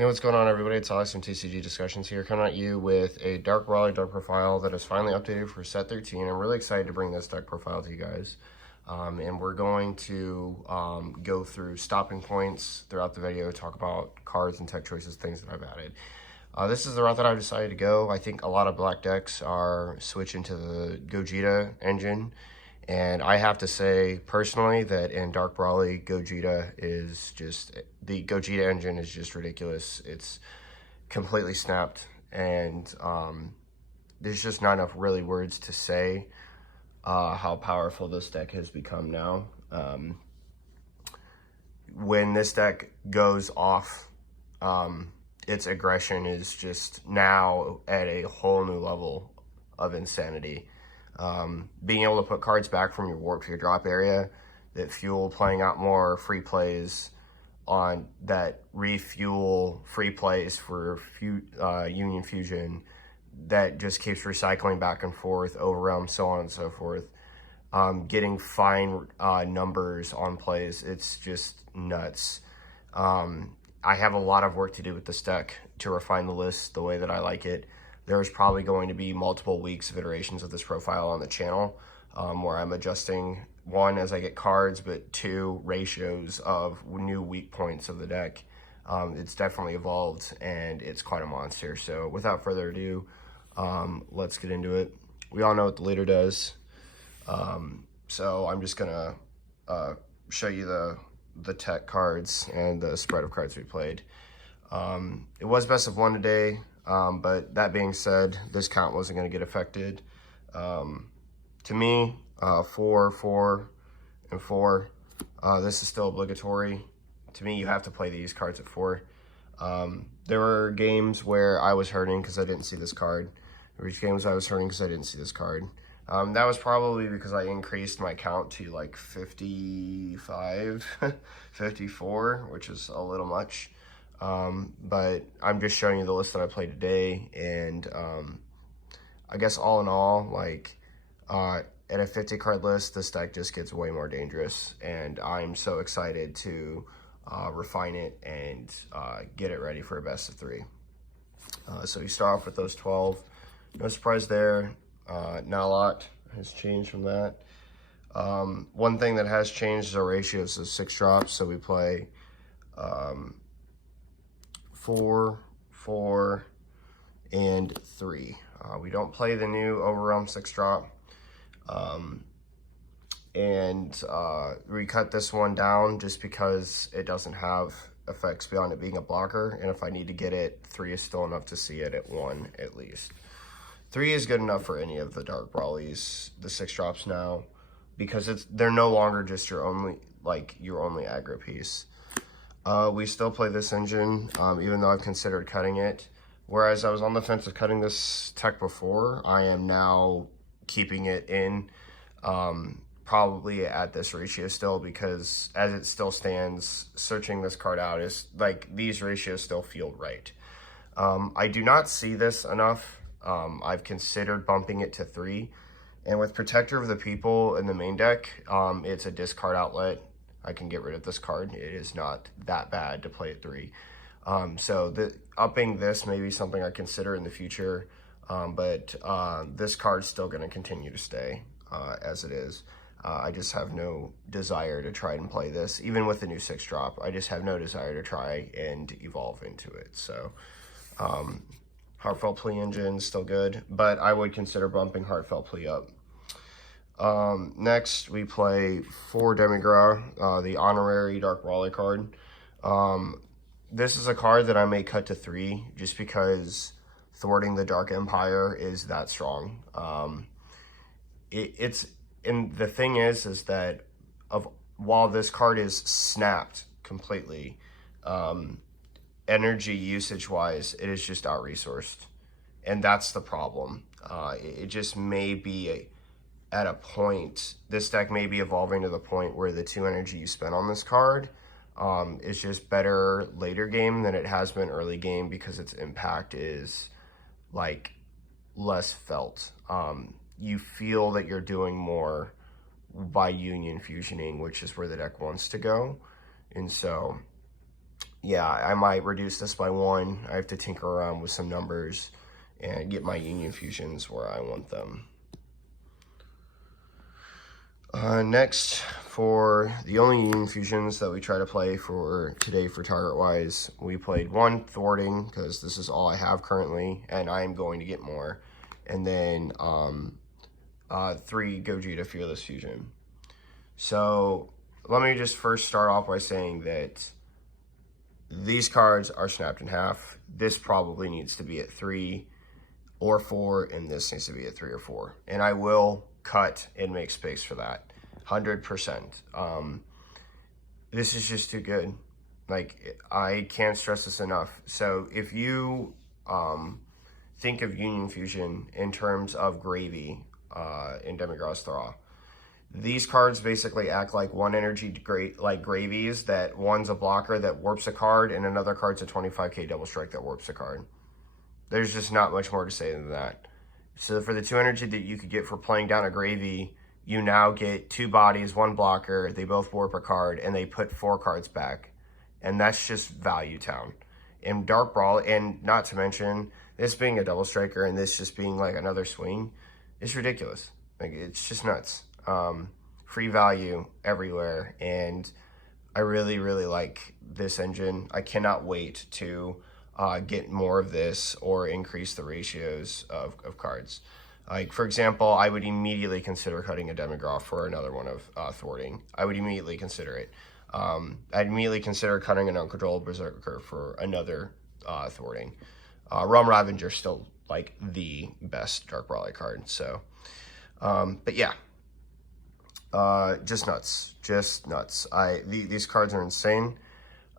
Hey, what's going on, everybody? It's Alex from TCG Discussions here, coming at you with a Dark Raleigh deck profile that is finally updated for set 13. I'm really excited to bring this deck profile to you guys. And we're going to go through stopping points throughout the video, talk about cards and tech choices, things that I've added. This is the route that I've decided to go. I think a lot of black decks are switching to the Gogeta engine. And I have to say, personally, that in Dark Brawly, Gogeta is just, the Gogeta engine is just ridiculous. It's completely snapped, and there's just not enough really words to say how powerful this deck has become now. When this deck goes off, its aggression is just now at a whole new level of insanity. Being able to put cards back from your warp to your drop area that fuel playing out more free plays on that refuel free plays for Union Fusion that just keeps recycling back and forth, Overwhelm, so on and so forth. Getting fine numbers on plays, it's just nuts. I have a lot of work to do with this deck to refine the list the way that I like it. There's probably going to be multiple weeks of iterations of this profile on the channel where I'm adjusting, one, as I get cards, but two, ratios of new weak points of the deck. It's definitely evolved, and it's quite a monster. So without further ado, let's get into it. We all know what the leader does. So I'm just going to show you the tech cards and the spread of cards we played. It was best of one today. But that being said, this count wasn't going to get affected. To me, 4, 4, and 4, this is still obligatory. To me, you have to play these cards at 4. There were games where I was hurting because I didn't see this card. There were games I was hurting because I didn't see this card. That was probably because I increased my count to like 55, 54, which is a little much. But I'm just showing you the list that I played today, and I guess all in all, like at a 50 card list, this deck just gets way more dangerous, and I'm so excited to refine it and get it ready for a best of 3. So you start off with those 12. No surprise there. Not a lot has changed from that. One thing that has changed is our ratios of 6 drops. So we play 4, 4, and 3. We don't play the new Overwhelm 6 drop. We cut this one down just because it doesn't have effects beyond it being a blocker. And if I need to get it, 3 is still enough to see it at 1 at least. 3 is good enough for any of the Dark Brawlies, the 6 drops now, because they're no longer just your only aggro piece. We still play this engine, even though I've considered cutting it. Whereas I was on the fence of cutting this tech before, I am now keeping it in, probably at this ratio still, because as it still stands, searching this card out is like, these ratios still feel right. I do not see this enough. I've considered bumping it to 3. And with Protector of the People in the main deck, it's a discard outlet. I can get rid of this card. It is not that bad to play at 3. So upping this may be something I consider in the future, but this card's still going to continue to stay as it is. I just have no desire to try and play this. Even with the new 6 drop, I just have no desire to try and evolve into it. So Heartfelt Plea engine is still good, but I would consider bumping Heartfelt Plea up. Next, we play 4 Demigra, the honorary Dark Raleigh card. This is a card that I may cut to 3 just because thwarting the Dark Empire is that strong. And the thing is that while this card is snapped completely, energy usage-wise, it is just out-resourced. And that's the problem. It just may be at a point, this deck may be evolving to the point where the 2 energy you spend on this card is just better later game than it has been early game, because its impact is like less felt. You feel that you're doing more by Union Fusioning, which is where the deck wants to go. And so yeah, I might reduce this by 1. I have to tinker around with some numbers and get my Union Fusions where I want them. Next, for the only Union Fusions that we try to play for today for target-wise, we played 1 Thwarting, because this is all I have currently, and I am going to get more. And then 3 Gogeta Fearless Fusion. So let me just first start off by saying that these cards are snapped in half. This probably needs to be at 3 or 4, and this needs to be at 3 or 4. And I will cut and make space for that, 100%. This is just too good. Like, I can't stress this enough. So if you think of Union Fusion in terms of gravy in Demigross Thra, these cards basically act like one energy like gravies, that one's a blocker that warps a card and another card's a 25k double strike that warps a card. There's just not much more to say than that. So for the 2 energy that you could get for playing down a gravy, you now get 2 bodies, 1 blocker, they both warp a card, and they put 4 cards back. And that's just value town. In Dark Brawl, and not to mention, this being a double striker and this just being like another swing, it's ridiculous. Like, it's just nuts. Free value everywhere, and I really, really like this engine. I cannot wait to get more of this or increase the ratios of cards. Like, for example, I would immediately consider cutting a Demigroff for another one of Thwarting. I would immediately consider it. I'd immediately consider cutting an Uncontrolled Berserker for another Thwarting. Realm Ravager still like the best Dark Brawler card. So, but yeah. Just nuts, these cards are insane,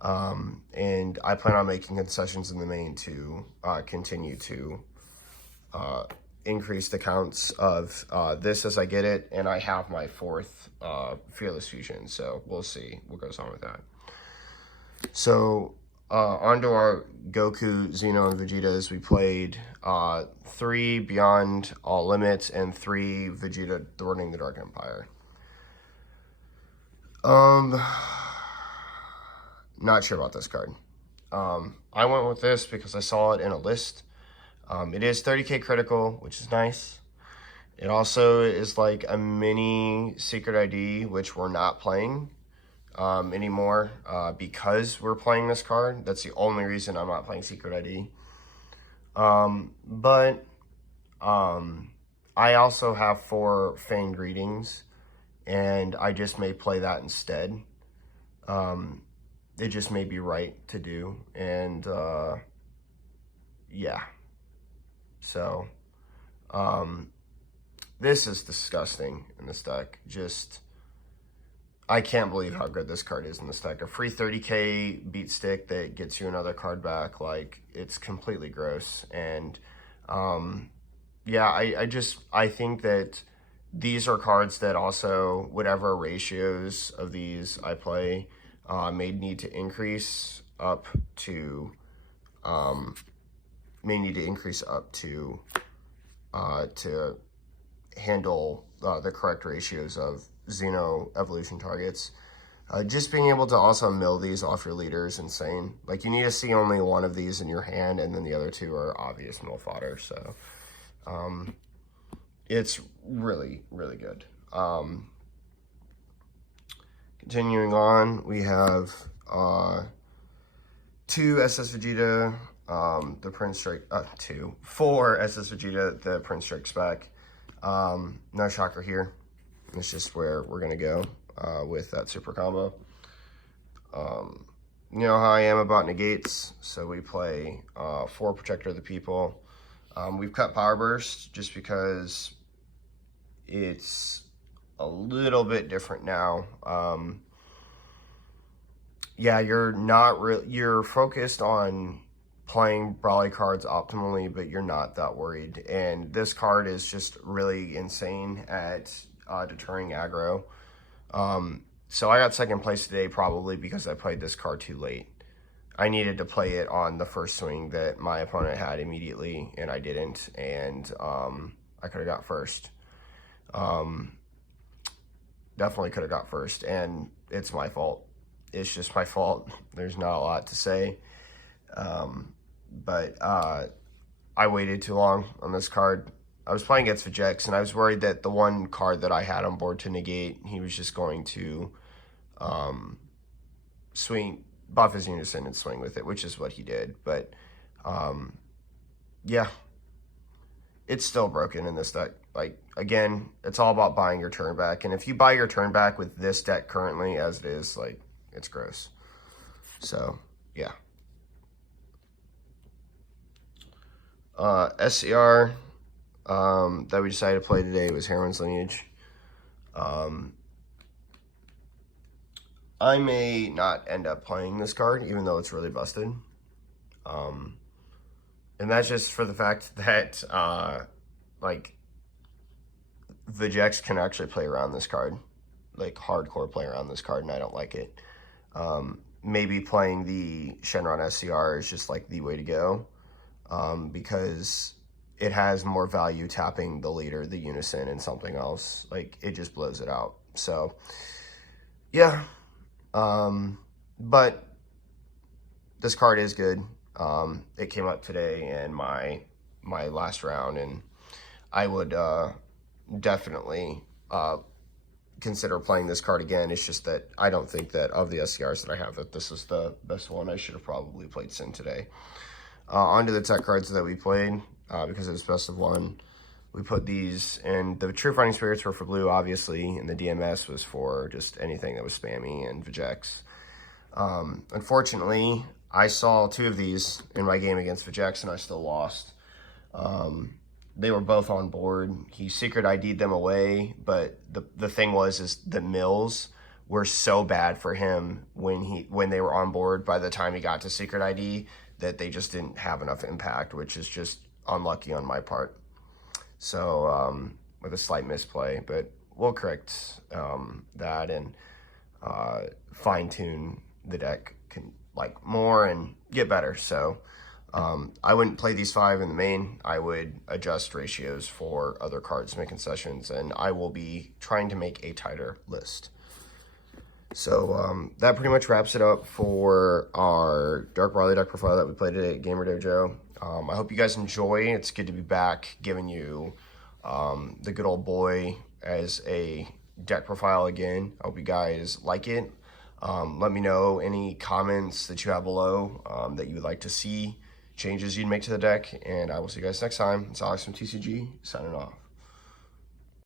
and I plan on making concessions in the main to continue to increase the counts of this as I get it, and I have my 4th Fearless Fusion, so we'll see what goes on with that. So onto our Goku, Xeno, and Vegetas. We played 3 Beyond All Limits and 3 Vegeta Thwarting the Dark Empire. Not sure about this card. I went with this because I saw it in a list. It is 30k critical, which is nice. It also is like a mini Secret ID, which we're not playing anymore because we're playing this card. That's the only reason I'm not playing Secret ID. But I also have 4 Feigned Greetings, and I just may play that instead. It just may be right to do, and yeah. So, this is disgusting in this deck. Just, I can't believe how good this card is in this deck. A free 30k beat stick that gets you another card back, like, it's completely gross. And yeah, I think that these are cards that also, whatever ratios of these I play, may need to increase up to, to handle the correct ratios of Xeno evolution targets. Just being able to also mill these off your leader is insane. Like, you need to see only 1 of these in your hand, and then the other 2 are obvious mill fodder. So, it's really, really good. Continuing on, we have 2 SS Vegeta, the Prince Strike, 4 SS Vegeta, the Prince Strikes Back. No shocker here. It's just where we're going to go with that super combo. You know how I am about negates, so we play 4 Protector of the People. We've cut Power Burst just because it's a little bit different now. Yeah, you're focused on playing Brawly cards optimally, but you're not that worried. And this card is just really insane at deterring aggro. So I got 2nd place today probably because I played this card too late. I needed to play it on the first swing that my opponent had immediately, and I didn't, and I could have got first. Definitely could have got first, and it's my fault. it's just my fault. There's not a lot to say. But I waited too long on this card. I was playing against Vegeks, and I was worried that the one card that I had on board to negate, he was just going to buff his Unison and swing with it, which is what he did. But yeah, it's still broken in this deck. Like, again, it's all about buying your turn back. And if you buy your turn back with this deck currently as it is, like, it's gross. So, yeah. SCR that we decided to play today was Heron's Lineage. I may not end up playing this card, even though it's really busted. And that's just for the fact that, like, Vegeks can actually play around this card. Like, hardcore play around this card, and I don't like it. Maybe playing the Shenron SCR is just, like, the way to go. Because it has more value tapping the leader, the Unison, and something else. Like, it just blows it out. So, yeah. But this card is good. It came up today in my last round, and I would definitely consider playing this card again. It's just that I don't think that of the SCRs that I have, that this is the best one. I should have probably played Sin today. Onto the tech cards that we played, because it was best of one. We put these, and the True Fighting Spirits were for blue, obviously, and the DMS was for just anything that was spammy and Vegeks. Unfortunately, I saw two of these in my game against Vegeks, and I still lost. They were both on board. He secret ID'd them away, but the thing is the mills were so bad for him when they were on board by the time he got to secret ID that they just didn't have enough impact, which is just unlucky on my part. So, with a slight misplay, but we'll correct that and fine-tune the deck more and get better. So, I wouldn't play these 5 in the main. I would adjust ratios for other cards, make concessions, and I will be trying to make a tighter list. So that pretty much wraps it up for our Dark Barley deck profile that we played today at Gamer Dojo. I hope you guys enjoy. It's good to be back giving you the good old boy as a deck profile again. I hope you guys like it. Let me know any comments that you have below that you would like to see, changes you'd make to the deck, and I will see you guys next time. It's Alex from TCG, signing off.